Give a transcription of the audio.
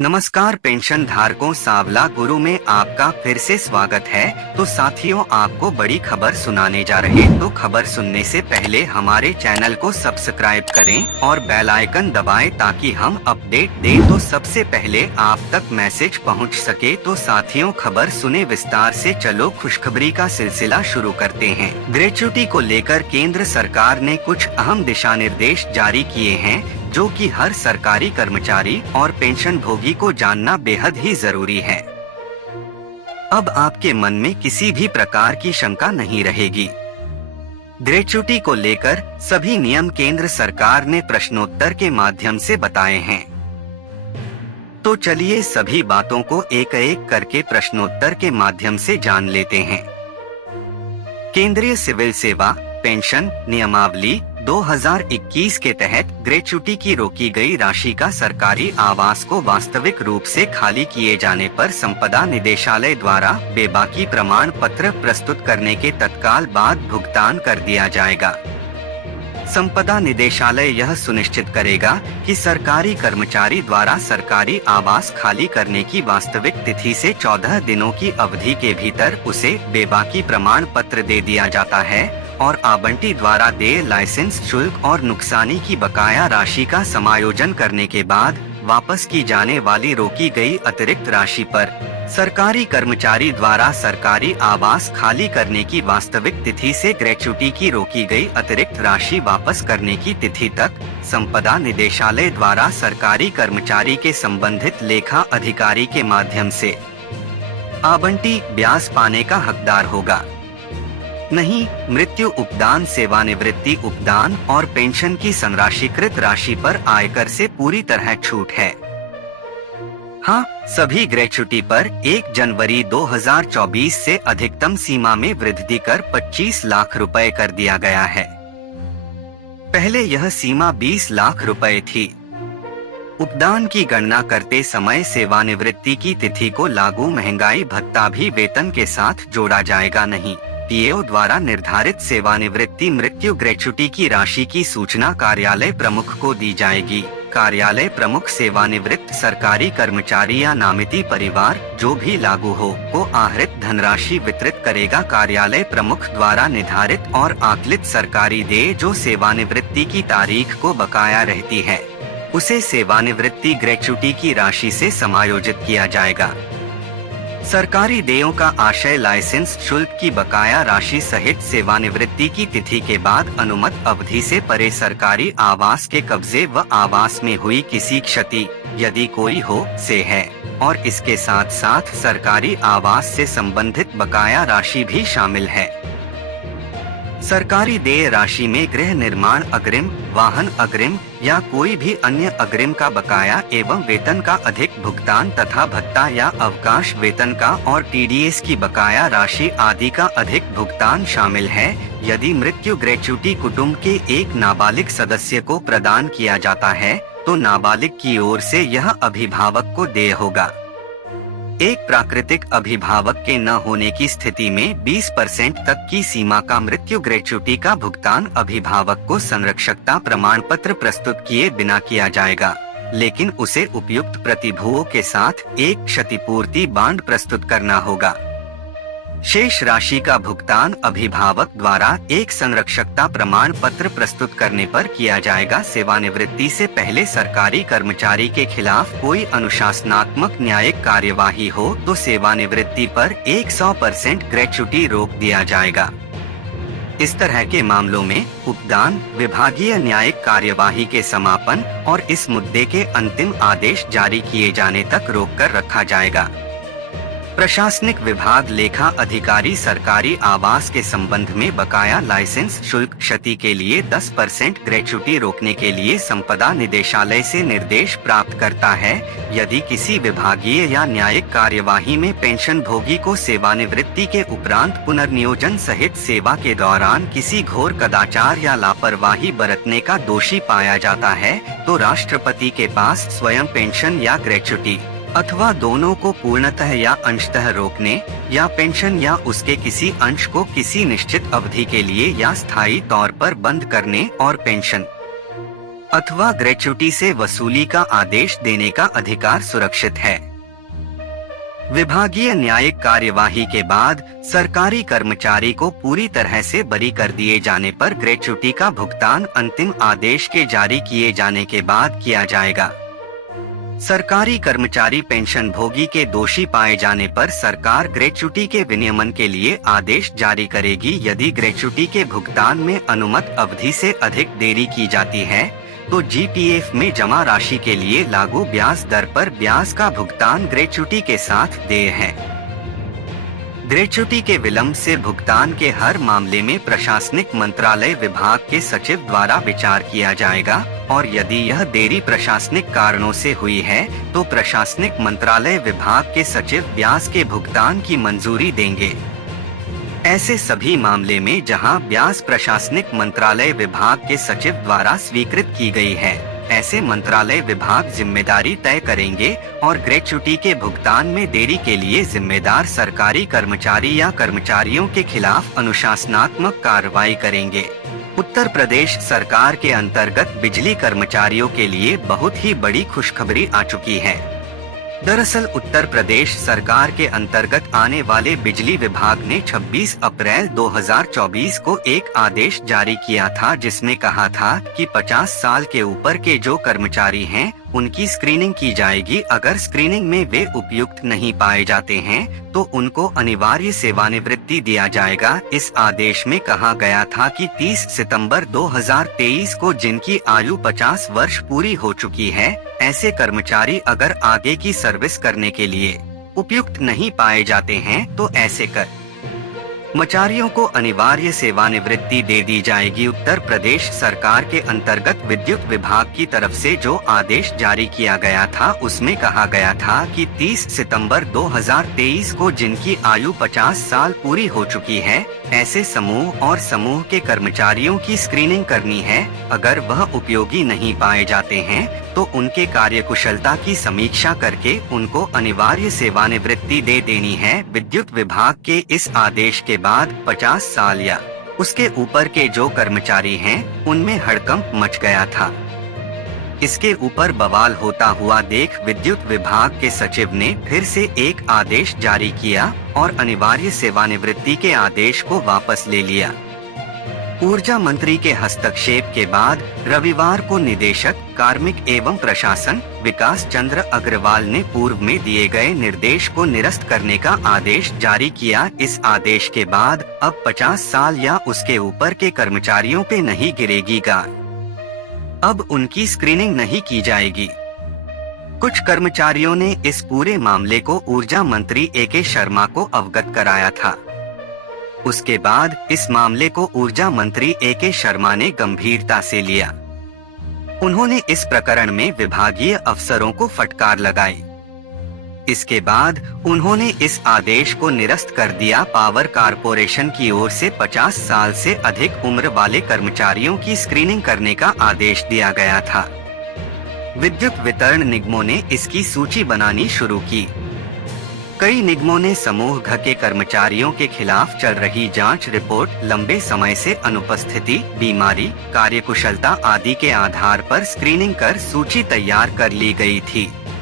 नमस्कार पेंशन धारकों, सांवला गुरु में आपका फिर से स्वागत है। तो साथियों, आपको बड़ी खबर सुनाने जा रहे हैं। तो खबर सुनने से पहले हमारे चैनल को सब्सक्राइब करें और बेल आइकन दबाएं ताकि हम अपडेट दें तो सबसे पहले आप तक मैसेज पहुंच सके। तो साथियों, खबर सुने विस्तार से। चलो खुशखबरी का सिलसिला शुरू करते हैं। ग्रेच्युटी को लेकर केंद्र सरकार ने कुछ अहम दिशा निर्देश जारी किए हैं जो कि हर सरकारी कर्मचारी और पेंशन भोगी को जानना बेहद ही जरूरी है। अब आपके मन में किसी भी प्रकार की शंका नहीं रहेगी। ग्रेच्युटी को लेकर सभी नियम केंद्र सरकार ने प्रश्नोत्तर के माध्यम से बताए हैं। तो चलिए सभी बातों को एक एक करके प्रश्नोत्तर के माध्यम से जान लेते हैं। केंद्रीय सिविल सेवा पेंशन नियमावली 2021 के तहत ग्रेच्युटी की रोकी गई राशि का सरकारी आवास को वास्तविक रूप से खाली किए जाने पर संपदा निदेशालय द्वारा बेबाकी प्रमाण पत्र प्रस्तुत करने के तत्काल बाद भुगतान कर दिया जाएगा। संपदा निदेशालय यह सुनिश्चित करेगा कि सरकारी कर्मचारी द्वारा सरकारी आवास खाली करने की वास्तविक तिथि से 14 दिनों की अवधि के भीतर उसे बेबाकी प्रमाण पत्र दे दिया जाता है और आवंटी द्वारा देय लाइसेंस शुल्क और नुकसानी की बकाया राशि का समायोजन करने के बाद वापस की जाने वाली रोकी गई अतिरिक्त राशि पर सरकारी कर्मचारी द्वारा सरकारी आवास खाली करने की वास्तविक तिथि से ग्रेच्युटी की रोकी गई अतिरिक्त राशि वापस करने की तिथि तक संपदा निदेशालय द्वारा सरकारी कर्मचारी के संबंधित लेखा अधिकारी के माध्यम से आवंटी ब्याज पाने का हकदार होगा। नहीं, मृत्यु उपदान, सेवानिवृत्ति उपदान और पेंशन की संराशीकृत राशि पर आयकर से पूरी तरह छूट है। हाँ, सभी ग्रेच्युटी पर 1 जनवरी 2024 से अधिकतम सीमा में वृद्धि कर 25 लाख रुपए कर दिया गया है। पहले यह सीमा 20 लाख रुपए थी। उपदान की गणना करते समय सेवानिवृत्ति की तिथि को लागू महंगाई भत्ता भी वेतन के साथ जोड़ा जाएगा नहीं। पीएओ द्वारा निर्धारित सेवानिवृत्ति मृत्यु ग्रेच्युटी की राशि की सूचना कार्यालय प्रमुख को दी जाएगी। कार्यालय प्रमुख सेवानिवृत्त सरकारी कर्मचारी या नामिती परिवार जो भी लागू हो को आहरित धनराशि वितरित करेगा। कार्यालय प्रमुख द्वारा निर्धारित और आकलित सरकारी देय जो सेवानिवृत्ति की तारीख को बकाया रहती है उसे सेवानिवृत्ति ग्रेच्युटी की राशि से समायोजित किया जाएगा। सरकारी देयों का आशय लाइसेंस शुल्क की बकाया राशि सहित सेवानिवृत्ति की तिथि के बाद अनुमत अवधि से परे सरकारी आवास के कब्जे व आवास में हुई किसी क्षति यदि कोई हो से है और इसके साथ साथ सरकारी आवास से संबंधित बकाया राशि भी शामिल है। सरकारी देय राशि में गृह निर्माण अग्रिम, वाहन अग्रिम या कोई भी अन्य अग्रिम का बकाया एवं वेतन का अधिक भुगतान तथा भत्ता या अवकाश वेतन का और टीडीएस की बकाया राशि आदि का अधिक भुगतान शामिल है। यदि मृत्यु ग्रेच्युटी कुटुंब के एक नाबालिग सदस्य को प्रदान किया जाता है तो नाबालिग की ओर से यह अभिभावक को देय होगा। एक प्राकृतिक अभिभावक के न होने की स्थिति में 20% तक की सीमा का मृत्यु ग्रेच्युटी का भुगतान अभिभावक को संरक्षकता प्रमाण पत्र प्रस्तुत किए बिना किया जाएगा, लेकिन उसे उपयुक्त प्रतिभूओं के साथ एक क्षतिपूर्ति बांड प्रस्तुत करना होगा। शेष राशि का भुगतान अभिभावक द्वारा एक संरक्षकता प्रमाण पत्र प्रस्तुत करने पर किया जाएगा। सेवानिवृत्ति से पहले सरकारी कर्मचारी के खिलाफ कोई अनुशासनात्मक न्यायिक कार्यवाही हो तो सेवानिवृत्ति पर 100% ग्रेच्युटी रोक दिया जाएगा। इस तरह के मामलों में उपदान विभागीय न्यायिक कार्यवाही के समापन और इस मुद्दे के अंतिम आदेश जारी किए जाने तक रोक कर रखा जाएगा। प्रशासनिक विभाग लेखा अधिकारी सरकारी आवास के संबंध में बकाया लाइसेंस शुल्क क्षति के लिए 10% ग्रेच्युटी रोकने के लिए संपदा निदेशालय से निर्देश प्राप्त करता है। यदि किसी विभागीय या न्यायिक कार्यवाही में पेंशन भोगी को सेवानिवृत्ति के उपरांत पुनर्नियोजन सहित सेवा के दौरान किसी घोर कदाचार या लापरवाही बरतने का दोषी पाया जाता है तो राष्ट्रपति के पास स्वयं पेंशन या ग्रेच्युटी अथवा दोनों को पूर्णतः या अंशतः रोकने या पेंशन या उसके किसी अंश को किसी निश्चित अवधि के लिए या स्थायी तौर पर बंद करने और पेंशन अथवा ग्रेच्युटी से वसूली का आदेश देने का अधिकार सुरक्षित है। विभागीय न्यायिक कार्यवाही के बाद सरकारी कर्मचारी को पूरी तरह से बरी कर दिए जाने पर ग्रेच्युटी का भुगतान अंतिम आदेश के जारी किए जाने के बाद किया जाएगा। सरकारी कर्मचारी पेंशन भोगी के दोषी पाए जाने पर सरकार ग्रेच्युटी के विनियमन के लिए आदेश जारी करेगी। यदि ग्रेच्युटी के भुगतान में अनुमत अवधि से अधिक देरी की जाती है तो जीपीएफ में जमा राशि के लिए लागू ब्याज दर पर ब्याज का भुगतान ग्रेच्युटी के साथ देय है। ग्रेच्युटी के विलंब से भुगतान के हर मामले में प्रशासनिक मंत्रालय विभाग के सचिव द्वारा विचार किया जाएगा और यदि यह देरी प्रशासनिक कारणों से हुई है तो प्रशासनिक मंत्रालय विभाग के सचिव ब्याज के भुगतान की मंजूरी देंगे। ऐसे सभी मामले में जहां ब्याज प्रशासनिक मंत्रालय विभाग के सचिव द्वारा स्वीकृत की गई है, ऐसे मंत्रालय विभाग जिम्मेदारी तय करेंगे और ग्रेच्युटी के भुगतान में देरी के लिए जिम्मेदार सरकारी कर्मचारी या कर्मचारियों के खिलाफ अनुशासनात्मक कार्रवाई करेंगे। उत्तर प्रदेश सरकार के अंतर्गत बिजली कर्मचारियों के लिए बहुत ही बड़ी खुशखबरी आ चुकी है। दरअसल उत्तर प्रदेश सरकार के अंतर्गत आने वाले बिजली विभाग ने 26 अप्रैल 2024 को एक आदेश जारी किया था जिसमें कहा था कि 50 साल के ऊपर के जो कर्मचारी हैं उनकी स्क्रीनिंग की जाएगी। अगर स्क्रीनिंग में वे उपयुक्त नहीं पाए जाते हैं तो उनको अनिवार्य सेवानिवृत्ति दिया जाएगा। इस आदेश में कहा गया था कि 30 सितंबर 2023 को जिनकी आयु 50 वर्ष पूरी हो चुकी है, ऐसे कर्मचारी अगर आगे की सर्विस करने के लिए उपयुक्त नहीं पाए जाते हैं तो ऐसे कर्मचारियों को अनिवार्य सेवानिवृत्ति दे दी जाएगी। उत्तर प्रदेश सरकार के अंतर्गत विद्युत विभाग की तरफ से जो आदेश जारी किया गया था उसमें कहा गया था कि 30 सितंबर 2023 को जिनकी आयु 50 साल पूरी हो चुकी है, ऐसे समूह और समूह के कर्मचारियों की स्क्रीनिंग करनी है। अगर वह उपयोगी नहीं पाए जाते हैं तो उनके कार्यकुशलता की समीक्षा करके उनको अनिवार्य सेवानिवृत्ति दे देनी है। विद्युत विभाग के इस आदेश के बाद 50 साल या उसके ऊपर के जो कर्मचारी हैं, उनमें हड़कंप मच गया था। इसके ऊपर बवाल होता हुआ देख विद्युत विभाग के सचिव ने फिर से एक आदेश जारी किया और अनिवार्य सेवानिवृत्ति के आदेश को वापस ले लिया। ऊर्जा मंत्री के हस्तक्षेप के बाद रविवार को निदेशक कार्मिक एवं प्रशासन विकास चंद्र अग्रवाल ने पूर्व में दिए गए निर्देश को निरस्त करने का आदेश जारी किया। इस आदेश के बाद अब 50 साल या उसके ऊपर के कर्मचारियों पे नहीं गिरेगी गाज, अब उनकी स्क्रीनिंग नहीं की जाएगी। कुछ कर्मचारियों ने इस पूरे मामले को ऊर्जा मंत्री ए.के. शर्मा को अवगत कराया था। उसके बाद इस मामले को ऊर्जा मंत्री ए.के. शर्मा ने गंभीरता से लिया। उन्होंने इस प्रकरण में विभागीय अफसरों को फटकार लगाई। इसके बाद उन्होंने इस आदेश को निरस्त कर दिया। पावर कारपोरेशन की ओर से 50 साल से अधिक उम्र वाले कर्मचारियों की स्क्रीनिंग करने का आदेश दिया गया था। विद्युत वितरण निगमों ने इसकी सूची बनानी शुरू की। कई निगमों ने समूह घ के कर्मचारियों के खिलाफ चल रही जांच रिपोर्ट, लंबे समय से अनुपस्थिति, बीमारी, कार्यकुशलता आदि के आधार पर स्क्रीनिंग कर सूची तैयार कर ली गई थी।